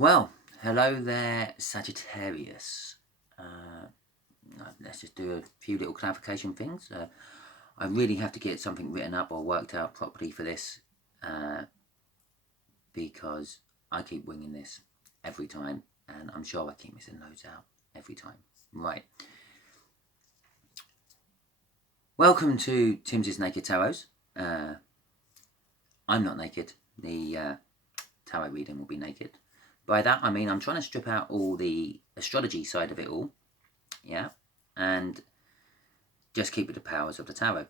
Well, hello there, Sagittarius. Let's just do a few little clarification things. I really have to get something written up or worked out properly for this because I keep winging this every time, and I'm sure I keep missing loads out every time. Right. Welcome to Timsy Naked Tarot. I'm not naked. The tarot reading will be naked. By that I mean I'm trying to strip out all the astrology side of it all, yeah, and just keep with the powers of the tarot.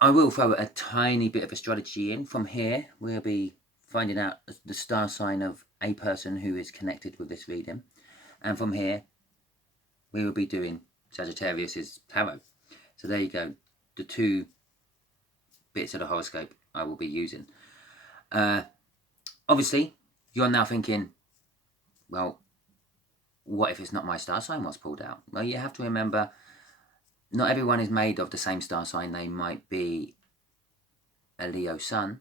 I will throw a tiny bit of astrology in. From here we'll be finding out the star sign of a person who is connected with this reading, and from here we will be doing Sagittarius's tarot. So there you go, the two bits of the horoscope I will be using. Obviously you're now thinking, well, what if it's not my star sign what's pulled out? Well, you have to remember, not everyone is made of the same star sign. They might be a Leo sun,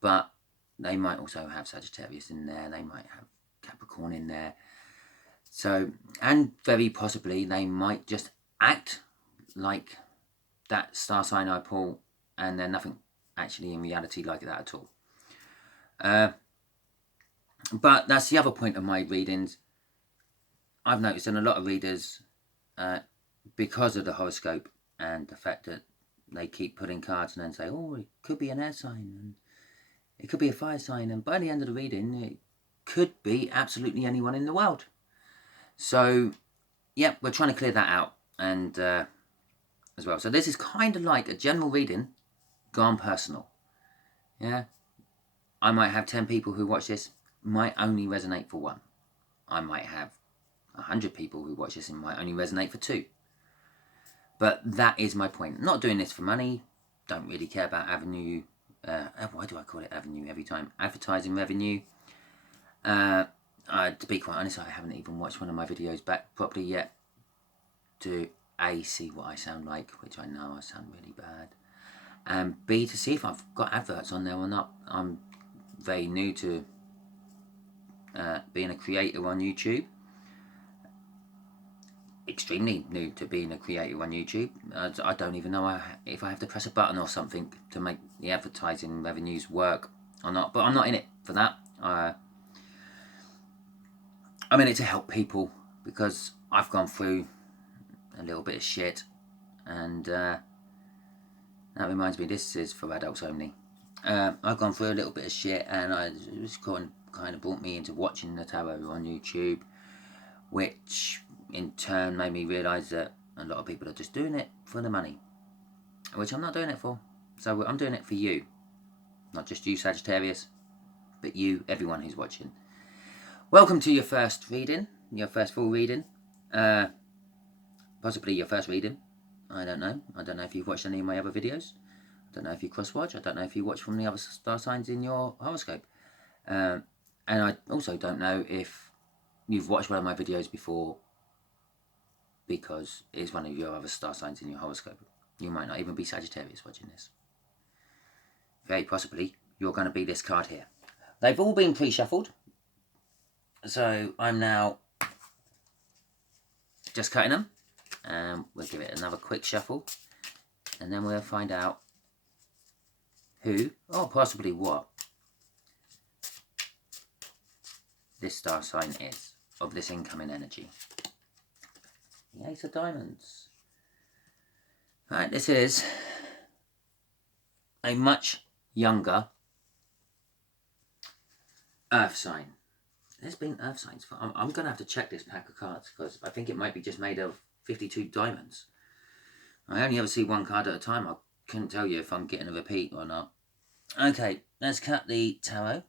but they might also have Sagittarius in there. They might have Capricorn in there. So, and very possibly they might just act like that star sign I pull, and they're nothing actually in reality like that at all. But that's the other point of my readings. I've noticed in a lot of readers, because of the horoscope and the fact that they keep putting cards and then say, oh, it could be an air sign and it could be a fire sign, and by the end of the reading it could be absolutely anyone in the world. So yeah, we're trying to clear that out, and as well. So this is kind of like a general reading gone personal. Yeah, I might have 10 people who watch this, might only resonate for one. I might have 100 people who watch this and might only resonate for 2. But that is my point. I'm not doing this for money. Don't really care about avenue. Why do I call it avenue every time? Advertising revenue. To be quite honest, I haven't even watched one of my videos back properly yet to A, see what I sound like, which I know I sound really bad, and B, to see if I've got adverts on there or not. I'm very new to being a creator on YouTube. Extremely new to being a creator on YouTube. I don't even know if I have to press a button or something to make the advertising revenues work or not, but I'm not in it for that. I'm in it to help people because I've gone through a little bit of shit, and that reminds me, this is for adults only. I've gone through a little bit of shit, and it was kind of brought me into watching the tarot on YouTube, which in turn made me realise that a lot of people are just doing it for the money, which I'm not doing it for. So I'm doing it for you, not just you, Sagittarius, but you, everyone who's watching. Welcome to your first reading, your first full reading, possibly your first reading. I don't know if you've watched any of my other videos. I don't know if you cross-watch. I don't know if you watch from the other star signs in your horoscope. And I also don't know if you've watched one of my videos before because it's one of your other star signs in your horoscope. You might not even be Sagittarius watching this. Very possibly you're going to be this card here. They've all been pre-shuffled, so I'm now just cutting them, and we'll give it another quick shuffle, and then we'll find out who, or possibly what, this star sign is of this incoming energy. The Ace of Diamonds. Right, this is a much younger Earth sign. There's been Earth signs for... I'm going to have to check this pack of cards because I think it might be just made of 52 diamonds. I only ever see one card at a time. I couldn't tell you if I'm getting a repeat or not. Okay, let's cut the tarot.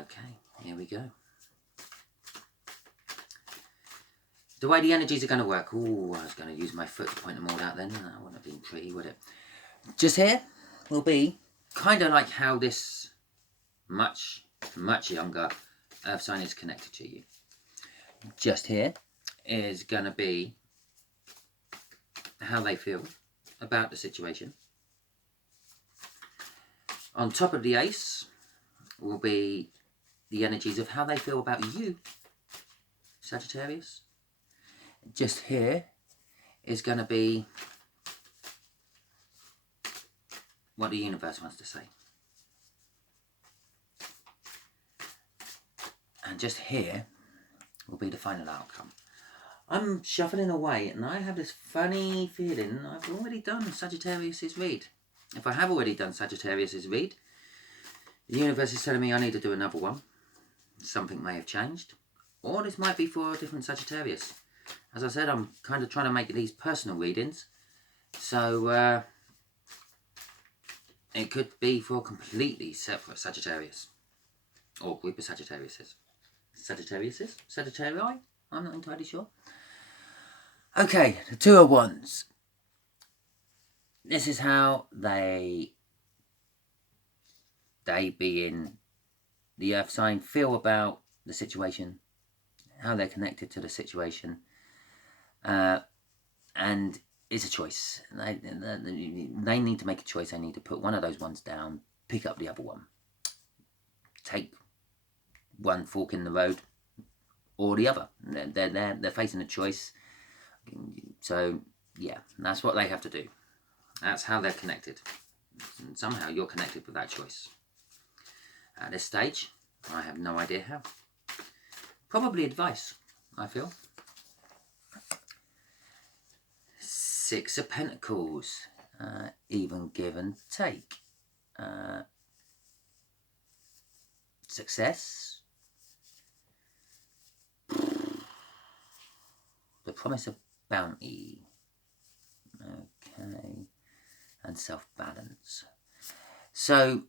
Okay, here we go. The way the energies are going to work. Oh, I was going to use my foot to point them all out then. That wouldn't have been pretty, would it? Just here will be kind of like how this much younger Earth sign is connected to you. Just here is going to be how they feel about the situation. On top of the ace will be the energies of how they feel about you, Sagittarius. Just here is going to be what the universe wants to say. And just here will be the final outcome. I'm shuffling away and I have this funny feeling I've already done Sagittarius's read. If I have already done Sagittarius's read, the universe is telling me I need to do another one. Something may have changed. Or this might be for a different Sagittarius. As I said, I'm kind of trying to make these personal readings. So it could be for a completely separate Sagittarius. Or group of Sagittariuses. Sagittariuses? Sagittarii? I'm not entirely sure. Okay, the Two of Wands. This is how they being the earth sign feel about the situation, how they're connected to the situation, and it's a choice. They need to make a choice. They need to put one of those ones down, pick up the other one, take one fork in the road or the other. They're facing a choice. So yeah, that's what they have to do. That's how they're connected. And somehow you're connected with that choice. At this stage, I have no idea how. Probably advice, I feel. Six of Pentacles. Even, give and take. Success. The promise of bounty. Okay. And self-balance. So,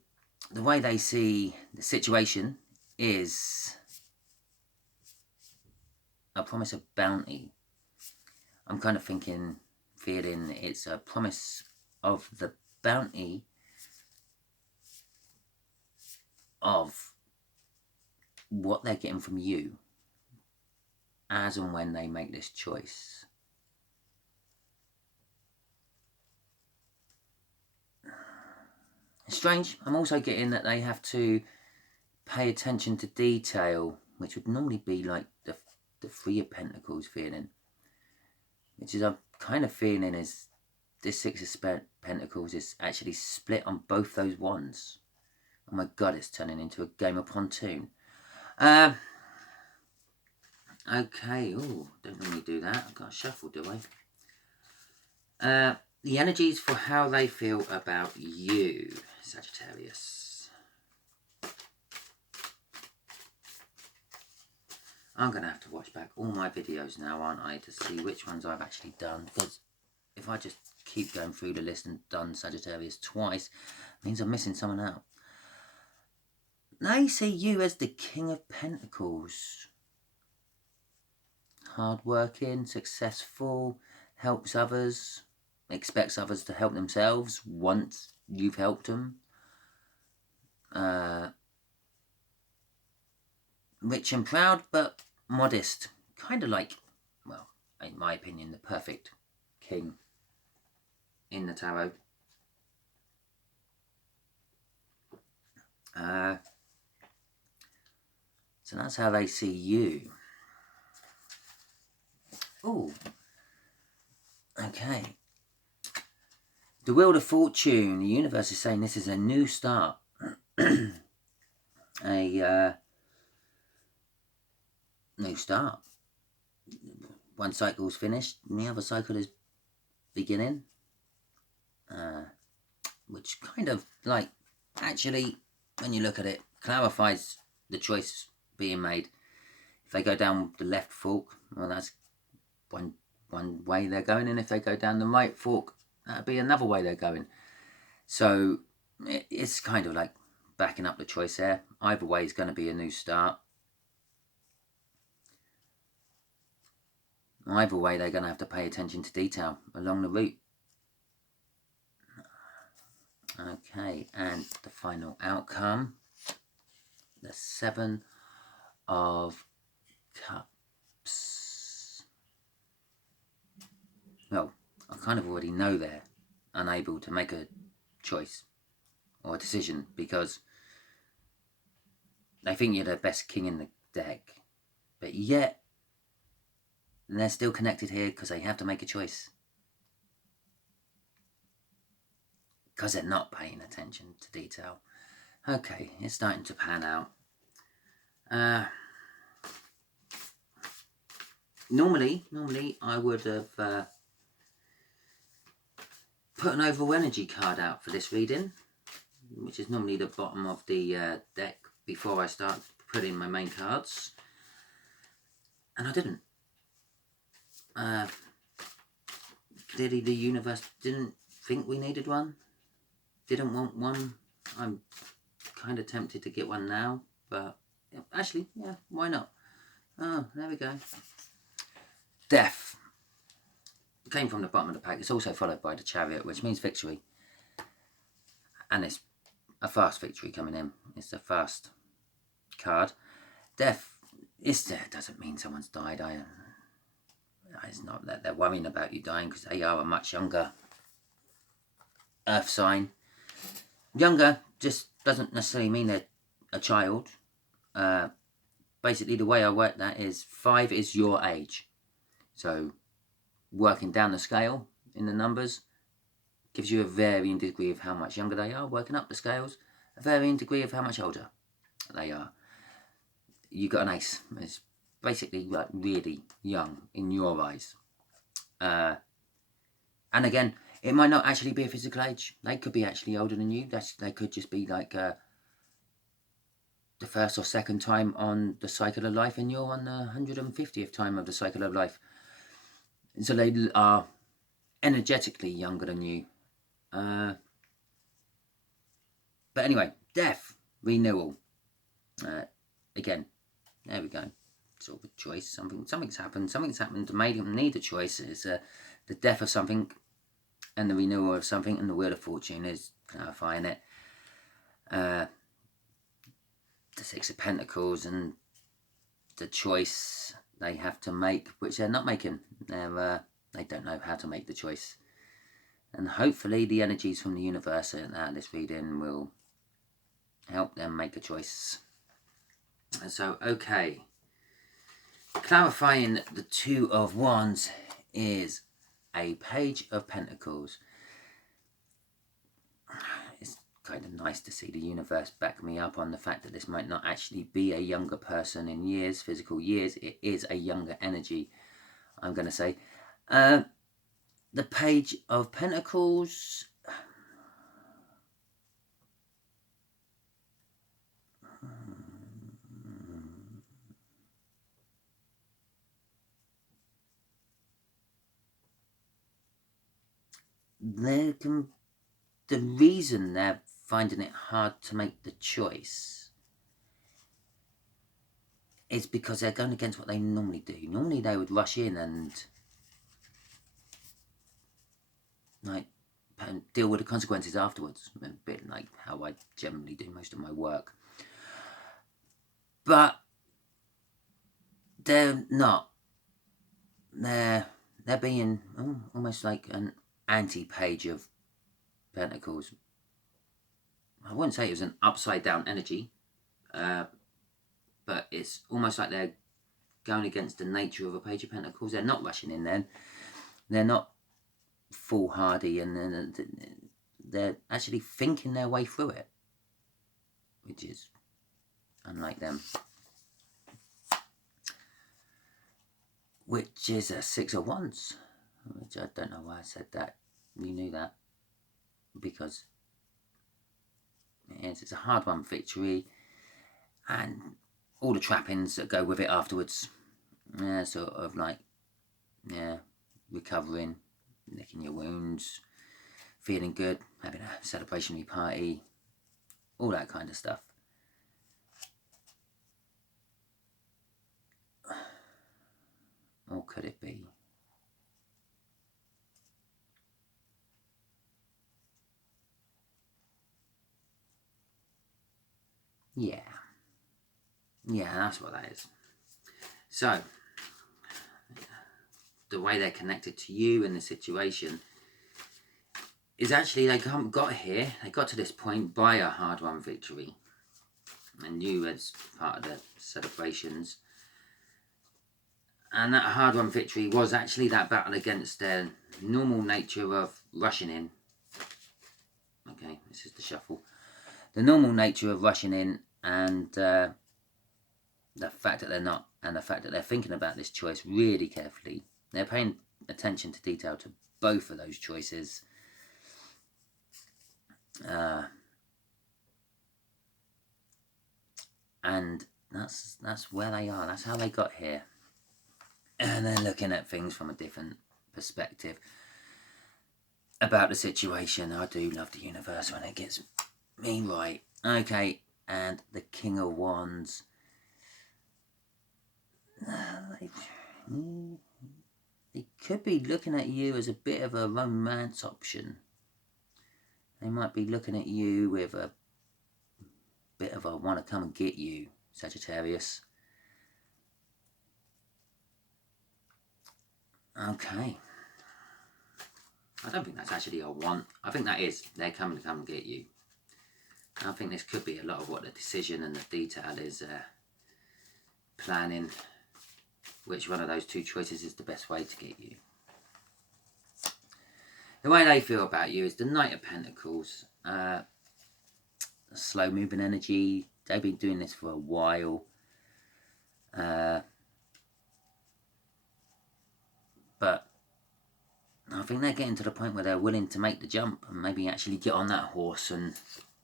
the way they see the situation is a promise of bounty. I'm kind of feeling it's a promise of the bounty of what they're getting from you as and when they make this choice. It's strange. I'm also getting that they have to pay attention to detail, which would normally be like the Three of Pentacles feeling. Which is I'm kind of feeling is this Six of Pentacles is actually split on both those wands. Oh my god, it's turning into a game of pontoon. Okay, oh, don't normally do that. I've got to shuffle, do I? The energies for how they feel about you, Sagittarius. I'm going to have to watch back all my videos now, aren't I, to see which ones I've actually done. Because if I just keep going through the list and done Sagittarius twice, it means I'm missing someone out. They see you as the King of Pentacles. Hard-working, successful, helps others, expects others to help themselves once you've helped them. Rich and proud, but modest. Kind of like, well, in my opinion, the perfect king in the tarot. So that's how they see you. Oh, okay. The Wheel of Fortune. The universe is saying this is a new start. A new start. One cycle's finished and the other cycle is beginning. Which kind of like, actually, when you look at it, clarifies the choice being made. If they go down the left fork, well, that's one way they're going, and if they go down the right fork, that'd be another way they're going. So it's kind of like backing up the choice there. Either way is going to be a new start. Either way, they're going to have to pay attention to detail along the route. Okay, and the final outcome, the Seven of Cups. Well, I kind of already know they're unable to make a choice. or a decision, because they think you're the best king in the deck, but yet they're still connected here because they have to make a choice. Because they're not paying attention to detail. Okay, it's starting to pan out. Normally I would have put an overall energy card out for this reading, which is normally the bottom of the deck before I start putting my main cards, and I didn't. Clearly the universe didn't think we needed one, didn't want one. I'm kind of tempted to get one now, but actually, yeah, why not? Oh, there we go. Death came from the bottom of the pack. It's also followed by the Chariot, which means victory, and it's a fast victory coming in. It's a fast card. Death is there. Doesn't mean someone's died. It's not that they're worrying about you dying, because they are a much younger earth sign. Younger just doesn't necessarily mean they're a child. Basically, the way I work that is 5 is your age. So working down the scale in the numbers gives you a varying degree of how much younger they are. Working up the scales, a varying degree of how much older they are. You got an ace. It's basically like really young in your eyes. And again, it might not actually be a physical age. They could be actually older than you. They could just be like the first or second time on the cycle of life, and you're on the 150th time of the cycle of life. So they are energetically younger than you. But anyway, death, renewal. Again, there we go. Sort of a choice. Something's happened. Something's happened to make them need a choice. It's the death of something and the renewal of something, and the Wheel of Fortune is clarifying it. The 6 of Pentacles and the choice they have to make, which they're not making. They don't know how to make the choice. And hopefully the energies from the universe and this reading will help them make a choice. And so, okay. Clarifying the 2 of Wands is a Page of Pentacles. It's kind of nice to see the universe back me up on the fact that this might not actually be a younger person in years, physical years. It is a younger energy, I'm going to say. The Page of Pentacles. The reason they're finding it hard to make the choice is because they're going against what they normally do. Normally they would rush in and deal with the consequences afterwards, a bit like how I generally do most of my work. But they're not. They're being almost like an anti-Page of Pentacles. I wouldn't say it was an upside down energy, but it's almost like they're going against the nature of a Page of Pentacles. They're not rushing in then. They're not foolhardy, and they're actually thinking their way through it, which is unlike them. Which is a 6 of Wands, which I don't know why I said that. You knew that, because it's a hard-won victory, and all the trappings that go with it afterwards. Sort of like, recovering, licking your wounds, feeling good, having a celebrationary party, all that kind of stuff. Or could it be? Yeah, that's what that is. So, the way they're connected to you in the situation is actually they got here. They got to this point by a hard-won victory, and you as part of the celebrations. And that hard-won victory was actually that battle against their normal nature of rushing in. Okay, this is the shuffle. The normal nature of rushing in, and the fact that they're not, and the fact that they're thinking about this choice really carefully. They're paying attention to detail to both of those choices. And that's where they are. That's how they got here. And they're looking at things from a different perspective about the situation. I do love the universe when it gets me right. Okay, and the King of Wands. They could be looking at you as a bit of a romance option. They might be looking at you with a bit of a want to come and get you, Sagittarius. Okay. I don't think that's actually a want. I think that is, they're coming to come and get you. I think this could be a lot of what the decision and the detail is planning which one of those two choices is the best way to get you. The way they feel about you is the Knight of Pentacles. Slow moving energy. They've been doing this for a while. But I think they're getting to the point where they're willing to make the jump and maybe actually get on that horse and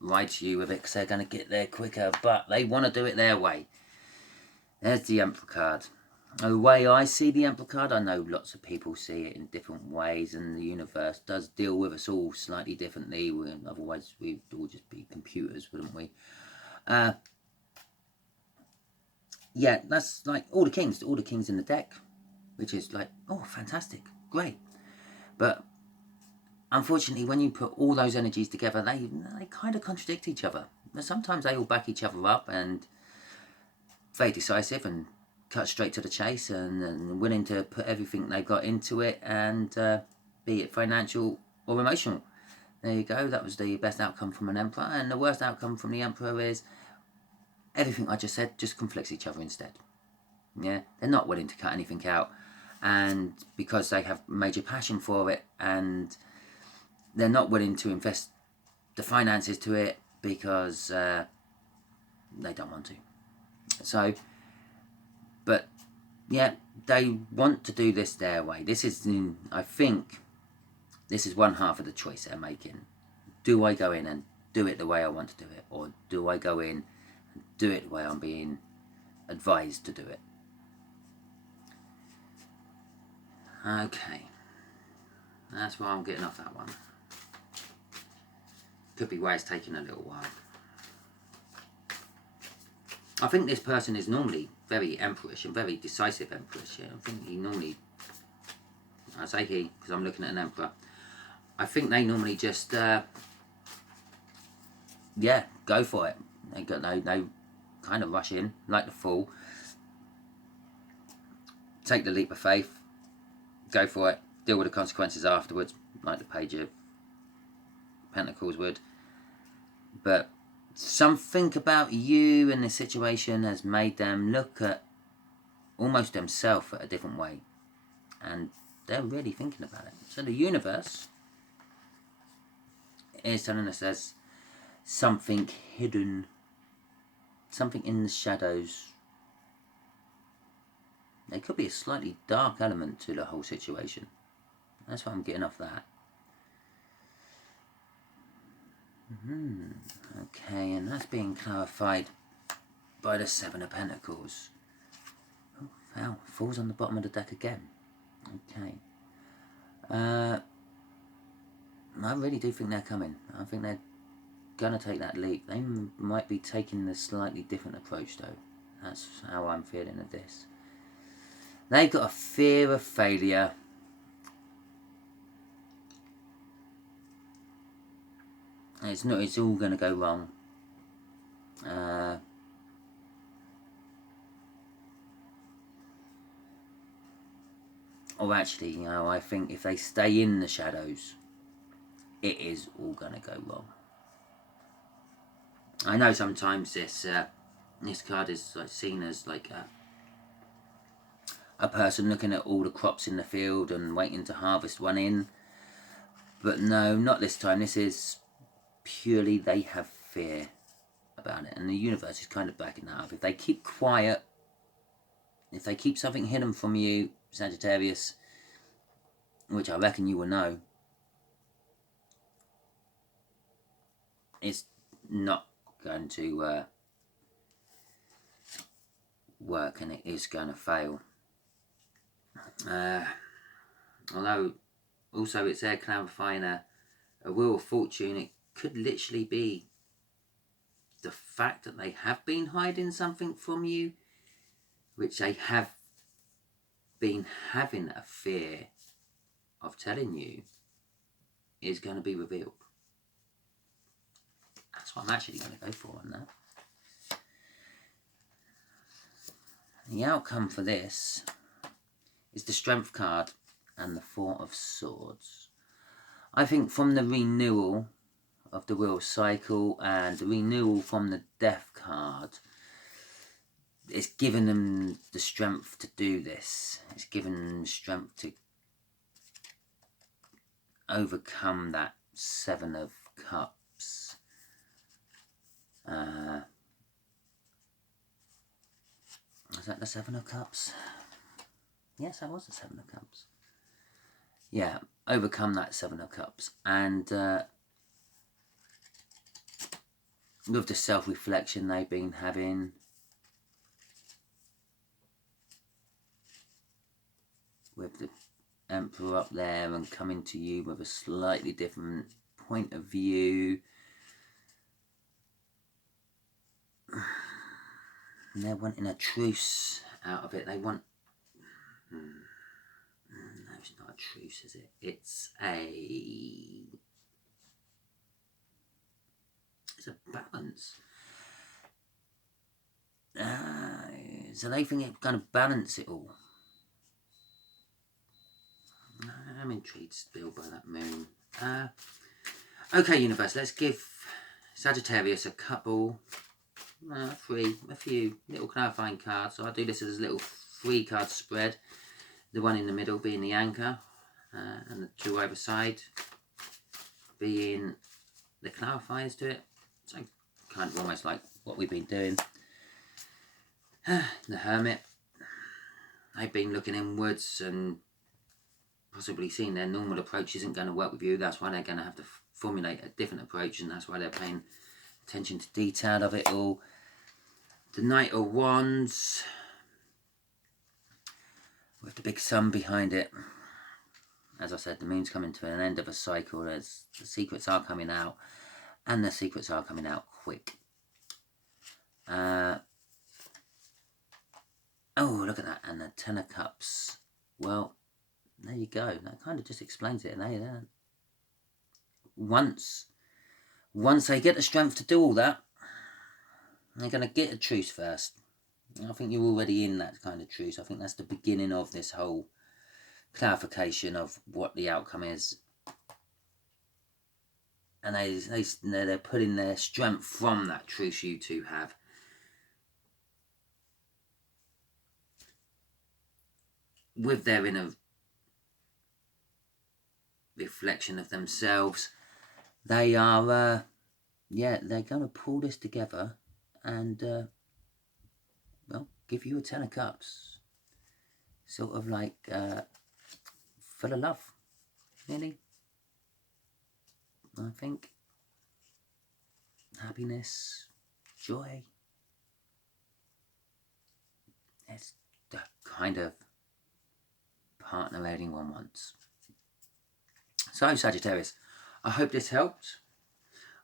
ride to you with it, because they're going to get there quicker, but they want to do it their way. There's the Emperor card. The way I see the Emperor card, I know lots of people see it in different ways, and the universe does deal with us all slightly differently. Otherwise we'd all just be computers, wouldn't we? Yeah, that's like all the kings in the deck, which is like, oh, fantastic, great. But unfortunately, when you put all those energies together, they kind of contradict each other. Sometimes they all back each other up and very decisive and cut straight to the chase and willing to put everything they've got into it, and be it financial or emotional. There you go. That was the best outcome from an Emperor, and the worst outcome from the Emperor is everything I just said just conflicts each other instead. Yeah, they're not willing to cut anything out, and because they have major passion for it, and they're not willing to invest the finances to it because they don't want to. So, but yeah, they want to do this their way. This is, I think, this is one half of the choice they're making. Do I go in and do it the way I want to do it, or do I go in and do it the way I'm being advised to do it? Okay, that's why I'm getting off that one. Could be why it's taking a little while. I think this person is normally very emperorish and very decisive emperorish. I think he normally, I say he because I'm looking at an emperor, I think they normally just, yeah, go for it. They kind of rush in like the Fool. Take the leap of faith, go for it, deal with the consequences afterwards, like the Page of Pentacles would. But something about you in this situation has made them look at almost themselves at a different way, and they're really thinking about it. So the universe is telling us there's something hidden, something in the shadows. There could be a slightly dark element to the whole situation. That's why I'm getting off that. Okay, and that's being clarified by the Seven of Pentacles. Oh, wow, falls on the bottom of the deck again. Okay. I really do think they're coming. I think they're going to take that leap. They might be taking a slightly different approach, though. That's how I'm feeling of this. They've got a fear of failure. It's all going to go wrong. Or actually, I think if they stay in the shadows, it is all going to go wrong. I know sometimes this card is like seen as like a person looking at all the crops in the field and waiting to harvest one in. But no, not this time. This is purely they have fear about it. And the universe is kind of backing that up. If they keep quiet, if they keep something hidden from you, Sagittarius, which I reckon you will know, it's not going to work, and it is going to fail. Although also it's there clarifying a wheel of fortune, it could literally be the fact that they have been hiding something from you, which they have been having a fear of telling you, is going to be revealed. That's what I'm actually going to go for on that. The outcome for this is the Strength card and the Four of Swords. I think from the renewal of the Wheel Cycle and the renewal from the Death card, it's given them the strength to do this. It's given them strength to overcome that Seven of Cups. Was that the Seven of Cups? Yes, that was the Seven of Cups. Yeah, overcome that Seven of Cups. And with the self-reflection they've been having, with the Emperor up there and coming to you with a slightly different point of view, and they're wanting a truce out of it. They want... no, it's not a truce, is it? It's a balance. So they think it's going to balance it all. I'm intrigued still by that moon. Okay, universe, let's give Sagittarius a couple, a few little clarifying cards. So I'll do this as a little 3-card spread. The one in the middle being the anchor, and the two either side being the clarifiers to it. So kind of almost like what we've been doing. The Hermit. They've been looking inwards and possibly seen their normal approach isn't going to work with you. That's why they're going to have to formulate a different approach, and that's why they're paying attention to detail of it all. The Knight of Wands, with the big sun behind it. As I said, the moon's coming to an end of a cycle. The secrets are coming out, and the secrets are coming out quick. Oh, look at that. And the Ten of Cups. Well, there you go. That kind of just explains it. Once they get the strength to do all that, they're going to get a truce first. I think you're already in that kind of truce. I think that's the beginning of this whole clarification of what the outcome is. And they're putting their strength from that truce you two have. With their inner reflection of themselves, they are, they're going to pull this together and, well, give you a Ten of Cups. Sort of like, full of love, really. I think. Happiness, joy. It's the kind of partner anyone wants. So, Sagittarius, I hope this helped.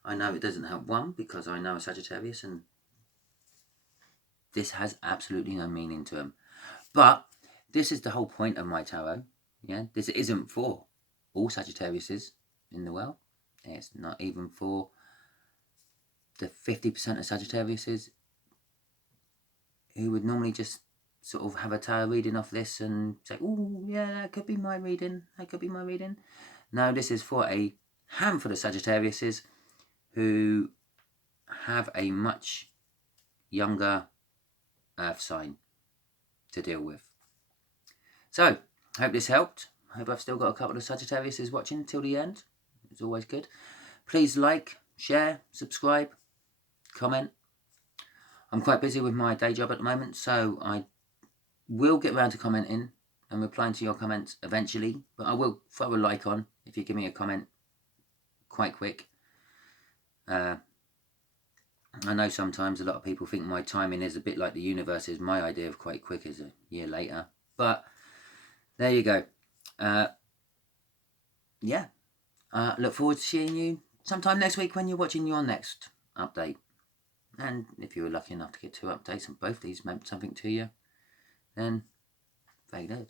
I know it doesn't help one, because I know a Sagittarius and this has absolutely no meaning to him. But this is the whole point of my tarot. Yeah, this isn't for all Sagittariuses in the world. It's not even for the 50% of Sagittariuses who would normally just sort of have a tarot reading off this and say, oh, yeah, that could be my reading. That could be my reading. No, this is for a handful of Sagittariuses who have a much younger earth sign to deal with. So, hope this helped. Hope I've still got a couple of Sagittariuses watching till the end. It's always good. Please like, share, subscribe, comment. I'm quite busy with my day job at the moment, so I will get around to commenting and replying to your comments eventually, but I will throw a like on if you give me a comment quite quick. I know sometimes a lot of people think my timing is a bit like the universe is. My idea of quite quick is a year later, but there you go. Yeah, look forward to seeing you sometime next week when you're watching your next update. And if you were lucky enough to get 2 updates and both these meant something to you, then very good.